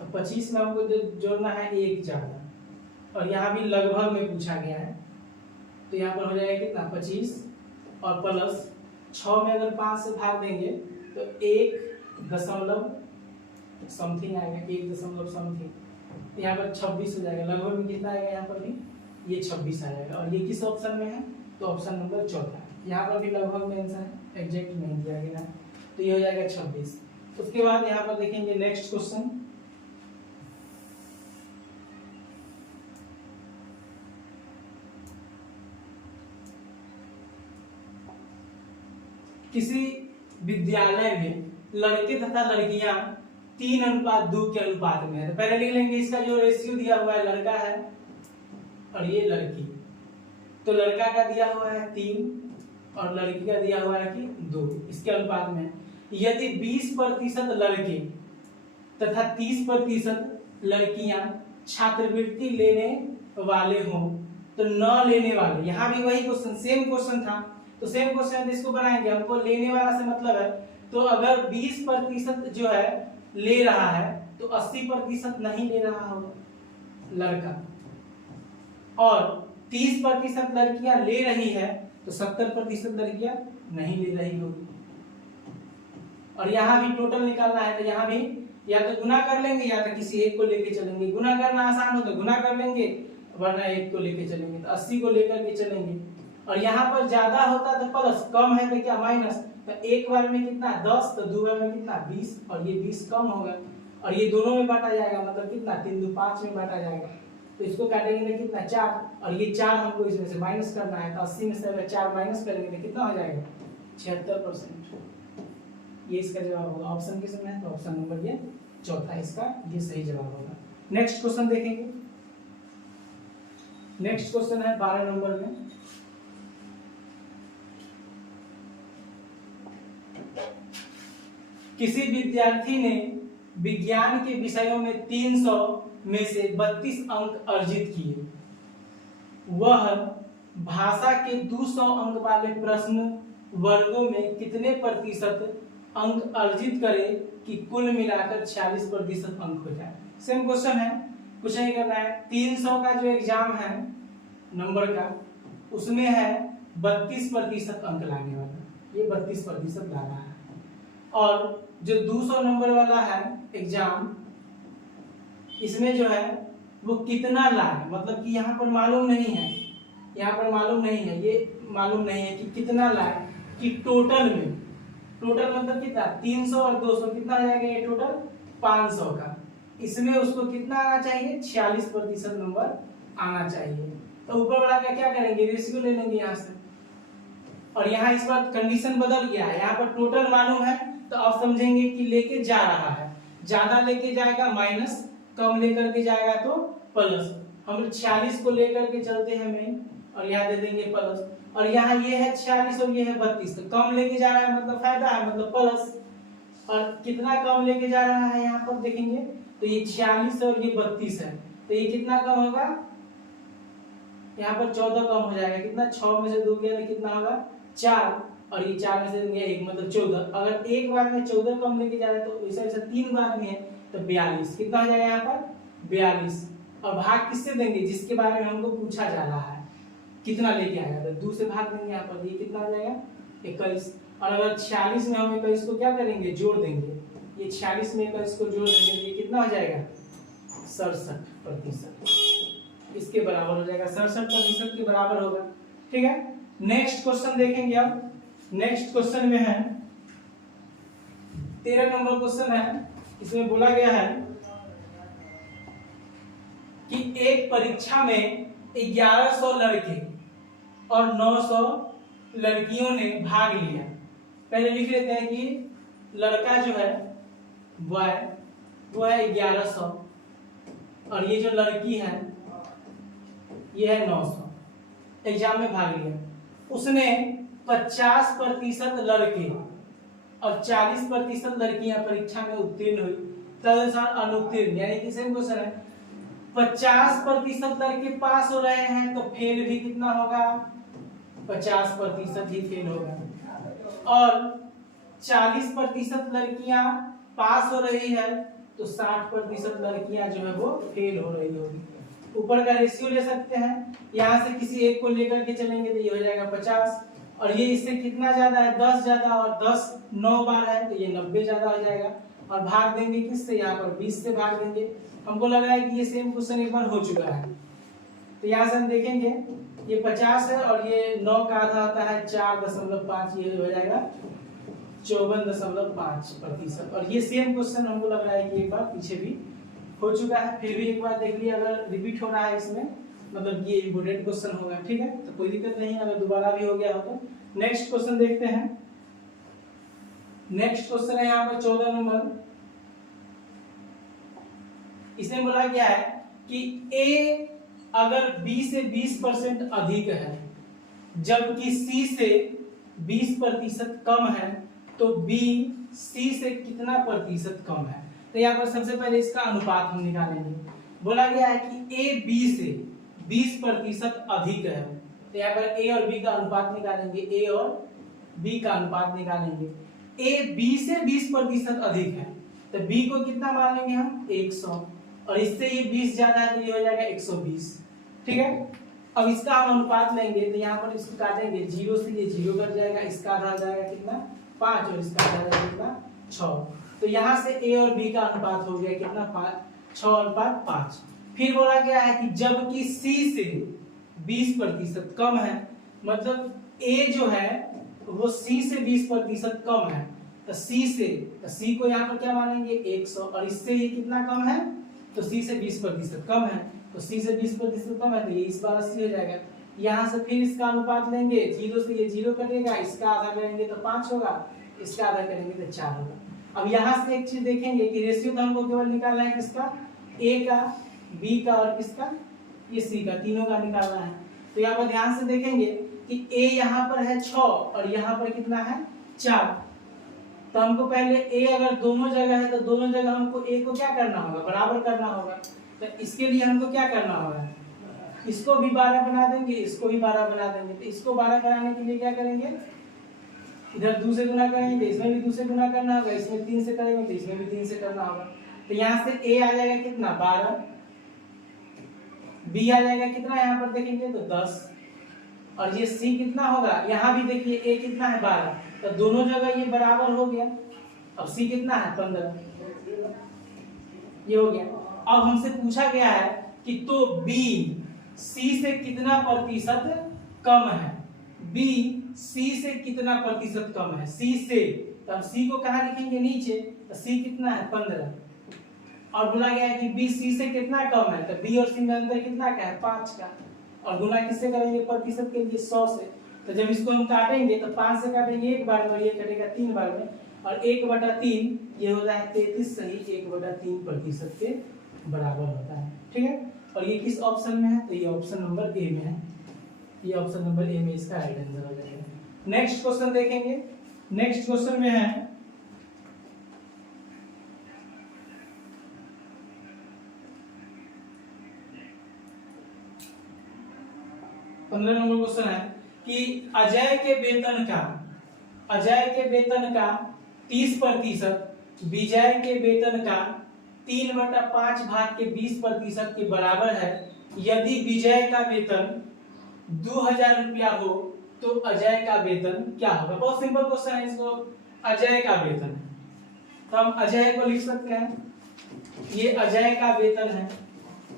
अब 25 में हमको जोड़ना है 1 ज्यादा, और यहाँ भी लगभग में पूछा गया है, तो यहाँ पर हो जाएगा कितना 25 और प्लस 6 में अगर 5 से भाग देंगे तो 1 दशमलव समथिंग आएगा, 1 दशमलव समथिंग, तो यहाँ पर 26 हो जाएगा। लगभग में कितना आएगा यहाँ पर भी ये 26 आ जाएगा, और ये किस ऑप्शन में है, तो ऑप्शन नंबर 14। यहाँ पर भी लगभग में आंसर है, एग्जैक्ट नहीं दिया गया, तो ये हो जाएगा 26। उसके बाद यहाँ पर देखेंगे नेक्स्ट क्वेश्चन। किसी विद्यालय में लड़के तथा लड़कियां 3:2 के अनुपात में है। तो पहले लिख लेंगे इसका जो रेशियो दिया हुआ है, लड़का है और ये लड़की। तो लड़का का दिया हुआ है 3 और लड़की का दिया हुआ है कि 2, इसके अनुपात में। यदि 20% लड़के तथा 30% लड़कियां छात्रवृत्ति लेने वाले हों तो न लेने वाले, यहाँ भी वही क्वेश्चन, सेम क्वेश्चन था, तो सेम क्वेश्चन इसको बनाएंगे। हमको लेने वाला से मतलब है, तो अगर 20% जो है ले रहा है तो 80% नहीं ले रहा होगा लड़का, और 30% लड़कियां ले रही है तो 70% लड़कियां नहीं ले रही होगी। और यहाँ भी टोटल निकालना है, तो यहाँ भी या तो गुना कर लेंगे या तो किसी एक को लेके चलेंगे। गुना करना आसान हो तो गुना कर लेंगे, वरना एक को लेके चलेंगे, तो 80 को लेकर के चलेंगे। और यहाँ पर ज्यादा होता तो प्लस, कम है तो क्या माइनस, तो एक बार में कितना 10, तो दो बार में कितना 20, और ये 20 कम होगा, और ये दोनों में बांटा जाएगा, मतलब कितना 3 2 5 में बांटा जाएगा। तो इसको काटेंगे तो कितना 4, और ये 4 हमको इसमें से माइनस करना है, तो 80 में से अगर 4 माइनस करेंगे तो कितना हो जाएगा 76%। ये इसका जवाब होगा। ऑप्शन किसमें है, तो ऑप्शन नंबर ये चौथा इसका ये सही जवाब होगा। नेक्स्ट क्वेश्चन देखेंगे। नेक्स्ट क्वेश्चन है 12 नंबर में। किसी विद्यार्थी ने विज्ञान के विषयों में 300 में से 32 अंक अर्जित किए। वह भाषा के 200 अंक वाले प्रश्न वर्गों में कितने प्रतिशत अंक अर्जित करे कि कुल मिलाकर 46% अंक हो जाए। सेम क्वेश्चन है, कुछ नहीं करना है। 300 का जो एग्जाम है नंबर का, उसमें है 32% अंक लाने वाला, ये 32% ला रहा है। और जो 200 नंबर वाला है एग्जाम, इसमें जो है वो कितना लाए, मतलब कि यहाँ पर मालूम नहीं है, यहाँ पर मालूम नहीं है, ये मालूम नहीं है कि कितना लाए, कि टोटल में, टोटल मतलब कितना 300 और 200 कितना आ जाएगा, ये टोटल 500 का, इसमें उसको कितना आना चाहिए, 46% नंबर आना चाहिए। तो ऊपर वाला का क्या करेंगे, रेशियो ले लेंगे यहाँ से। और यहाँ इस बार कंडीशन बदल गया है, यहाँ पर टोटल मालूम है तो आप समझेंगे कि लेके जा रहा है, ज्यादा लेके जाएगा माइनस, कम लेकर के जाएगा तो प्लस। हम 46 को लेकर के चलते हैं मेन, और यहाँ दे देंगे प्लस। और यहाँ ये है 46 और ये है 32, तो कम लेके जा रहा है मतलब फायदा है, मतलब प्लस। और कितना कम लेके जा रहा है यहाँ पर देखेंगे, तो ये 46 और ये 32 है, तो ये कितना कम होगा, यहाँ पर 14 कम हो जाएगा। कितना, 6 में से 2 गया तो कितना होगा 4, और ये 4 में से गया 1 मतलब 14। अगर एक बार में 14 कम लेके जा रहे हैं तो ऐसा ऐसा 3 बार में है तो 42, कितना हो जाएगा यहाँ पर 42। और भाग किससे देंगे, जिसके बारे में हमको पूछा जा रहा है कितना लेके आएगा, तो 2 से भाग देंगे यहाँ पर, ये कितना हो जाएगा 21। और अगर 46 में हम 21 को क्या करेंगे, जोड़ देंगे, ये 46 में 21 को जोड़ देंगे तो ये कितना हो जाएगा 67%, इसके बराबर हो जाएगा, 67% के बराबर होगा। ठीक है, नेक्स्ट क्वेश्चन देखेंगे। अब नेक्स्ट क्वेश्चन में है 13 नंबर क्वेश्चन है। इसमें बोला गया है कि एक परीक्षा में 1100 लड़के और 900 लड़कियों ने भाग लिया। पहले लिख लेते हैं कि लड़का जो है बॉय वो है 1100 और ये जो लड़की है ये है 900। एग्जाम में भाग लिया, उसने 50% लड़के और 40% लड़कियां परीक्षा में उत्तीर्ण हुई, तदनुसार अनुत्तीर्ण, यानी कि सेम क्वेश्चन है, 50% लड़के पास हो रहे हैं तो फेल भी कितना होगा, 50% ही फेल होगा। और 40% लड़कियां पास हो रही है तो 60% लड़कियां जो है वो फेल हो रही होगी। ऊपर का रेशियो ले सकते हैं, यहाँ से किसी एक को लेकर के चलेंगे तो ये हो जाएगा 50, और ये इससे कितना ज्यादा है 10 ज्यादा, और 10 9 बार है तो ये 90 ज्यादा हो जाएगा। और भाग देंगे किससे, यहाँ पर 20 से भाग देंगे। हमको लग रहा है कि ये सेम क्वेश्चन एक बार हो चुका है, तो यहाँ से हम देखेंगे ये 50 है और ये 9 का आधा होता है 4.5, ये हो जाएगा 54.5%। और ये सेम क्वेश्चन हमको लग रहा है कि एक बार पीछे भी हो चुका है, फिर भी एक बार देख लिया, अगर रिपीट हो रहा है इसमें मतलब ये इम्पोर्टेंट क्वेश्चन होगा। ठीक है, तो कोई दिक्कत नहीं है अगर दोबारा भी हो गया हो तो। नेक्स्ट क्वेश्चन देखते हैं। नेक्स्ट क्वेश्चन है यहाँ पर 14 नंबर। इसमें बोला गया है कि ए अगर B से 20% अधिक है जबकि C से 20% कम है तो B C से कितना प्रतिशत कम है। तो यहाँ पर सबसे पहले इसका अनुपात हम निकालेंगे। बोला गया है कि A B से 20% अधिक है, तो यहाँ पर A और B का अनुपात निकालेंगे, A और B का अनुपात निकालेंगे। A B से 20% अधिक है तो B को कितना मान लेंगे हम 100, और इससे ये 20 ज्यादा है तो ये हो जाएगा 120। ठीक है, अब इसका हम अनुपात लेंगे तो यहाँ पर इसको काटेंगे, 0 से ये 0 कट जाएगा, इसका आधा हो जाएगा कितना 5 और इसका आधा हो जाएगा कितना 6। तो यहाँ से A और B का अनुपात हो गया कितना 6:5। फिर बोला गया है कि जबकि C से 20% कम है, मतलब A जो है वो C से 20% कम है, तो C को यहाँ पर क्या मानेंगे 100, और इससे ये कितना कम है तो C से 20% कम है, तो C से 20% कम है तो ये इस बार 80 हो जाएगा। यहाँ से फिर इसका अनुपात लेंगे, 0 से ये 0 कटेगा, इसका आधा करेंगे तो 5 होगा, इसका आधा करेंगे तो 4 होगा। अब यहाँ से एक चीज देखेंगे कि रेशियो तो हमको केवल निकालना है किसका, ए का, बी का और किसका, ये सी का, तीनों का निकालना है। तो यहाँ पर ध्यान से देखेंगे कि ए यहाँ पर है 6 और यहाँ पर कितना है 4। तो हमको पहले ए अगर दोनों जगह है तो दोनों जगह हमको ए को क्या करना होगा, बराबर करना होगा। तो इसके लिए हमको क्या करना होगा, इसको भी 12 बना देंगे, इसको भी 12 बना देंगे। तो इसको 12 बनाने के लिए क्या करेंगे, इधर 2 से गुना करेंगे, इसमें भी 2 से गुना करना होगा, इसमें 3 से करेंगे तो इसमें भी 3 से करना होगा। तो यहाँ से ए आ जाएगा कितना 12, बी आ जाएगा कितना, यहाँ पर देखेंगे तो 10, और ये सी कितना होगा, यहाँ भी देखिए ए कितना है 12, तो दोनों जगह ये बराबर हो गया। अब सी कितना है 15, ये हो गया। अब हमसे पूछा गया है कि तो बी सी से कितना प्रतिशत कम है, बी सी से कितना प्रतिशत कम है, सी से, तो अब सी को कहाँ लिखेंगे नीचे, तो सी कितना है 15, और बोला गया है कि बी सी से कितना कम है, तो बी और सी में अंतर कितना का है 5 का, और गुना किससे करेंगे, प्रतिशत के लिए 100 से। तो जब इसको हम काटेंगे तो 5 से काटेंगे एक बार में और ये कटेगा 3 बार में, और 1/3 ये हो जाए 33 सही 1/3% के बराबर होता है। ठीक है, और ये किस ऑप्शन में है, तो ये ऑप्शन नंबर ए में है, ये ऑप्शन नंबर ए में इसका राइट आंसर हो जाएगा। नेक्स्ट क्वेश्चन देखेंगे। नेक्स्ट क्वेश्चन में है 15 नंबर क्वेश्चन है कि अजय के वेतन का 30% विजय के वेतन का 3/5 भाग के 20% के बराबर है। यदि विजय का वेतन 2000 रुपया हो तो अजय का वेतन क्या होगा। बहुत सिंपल क्वेश्चन है, इसको अजय का वेतन, तो हम अजय को लिख सकते हैं, ये अजय का वेतन है।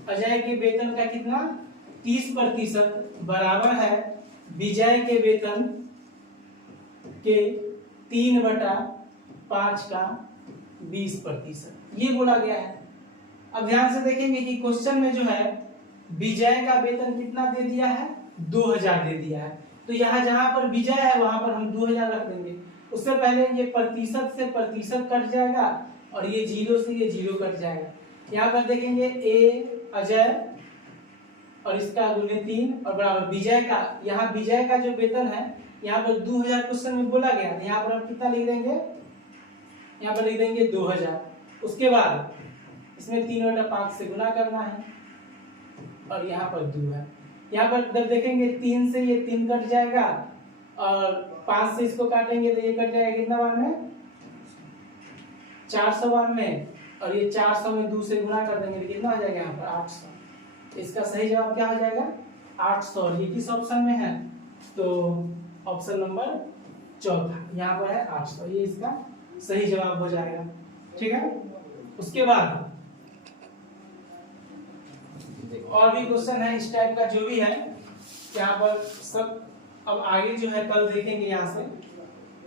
अजय के वेतन का कितना 30% बराबर है विजय के वेतन के 3/5 का 20%, ये बोला गया है। अब ध्यान से देखेंगे कि क्वेश्चन में जो है विजय का वेतन कितना दे दिया है 2000 दे दिया है, तो यहाँ जहां पर विजय है वहां पर हम 2000 रख देंगे। उससे पहले ये प्रतिशत से प्रतिशत कट जाएगा और ये 0 से ये 0 कट जाएगा। यहाँ पर देखेंगे ए अजय और इसका गुने 3 और बराबर विजय का, यहाँ विजय का जो वेतन है यहाँ पर 2000 क्वेश्चन में बोला गया, यहाँ पर हम कितना लिख देंगे, यहाँ पर लिख देंगे 2000। उसके बाद इसमें 3/5 से गुना करना है और यहाँ पर 2 है। यहाँ पर जब देखेंगे 3 से ये 3 कट जाएगा और 5 से इसको काटेंगे तो ये कट जाएगा कितना बार में 400 बार में, और ये 400 में 2 से गुना कर देंगे तो कितना हो जाएगा यहाँ पर 800। इसका सही जवाब क्या हो जाएगा 800। ये किस ऑप्शन में है, तो ऑप्शन नंबर चौथा यहाँ पर है 800, ये इसका सही जवाब हो जाएगा। ठीक है, उसके बाद और भी क्वेश्चन है इस टाइप का जो भी है यहाँ पर सब। अब आगे जो है कल देखेंगे, यहाँ से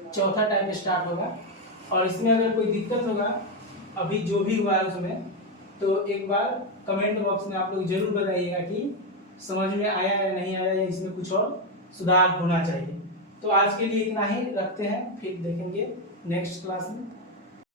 चौथा टाइप स्टार्ट होगा, और इसमें अगर कोई दिक्कत होगा अभी जो भी हुआ है उसमें, तो एक बार कमेंट बॉक्स में आप लोग जरूर बताइएगा कि समझ में आया या नहीं आया या इसमें कुछ और सुधार होना चाहिए। तो आज के लिए इतना ही रखते हैं, फिर देखेंगे नेक्स्ट क्लास में।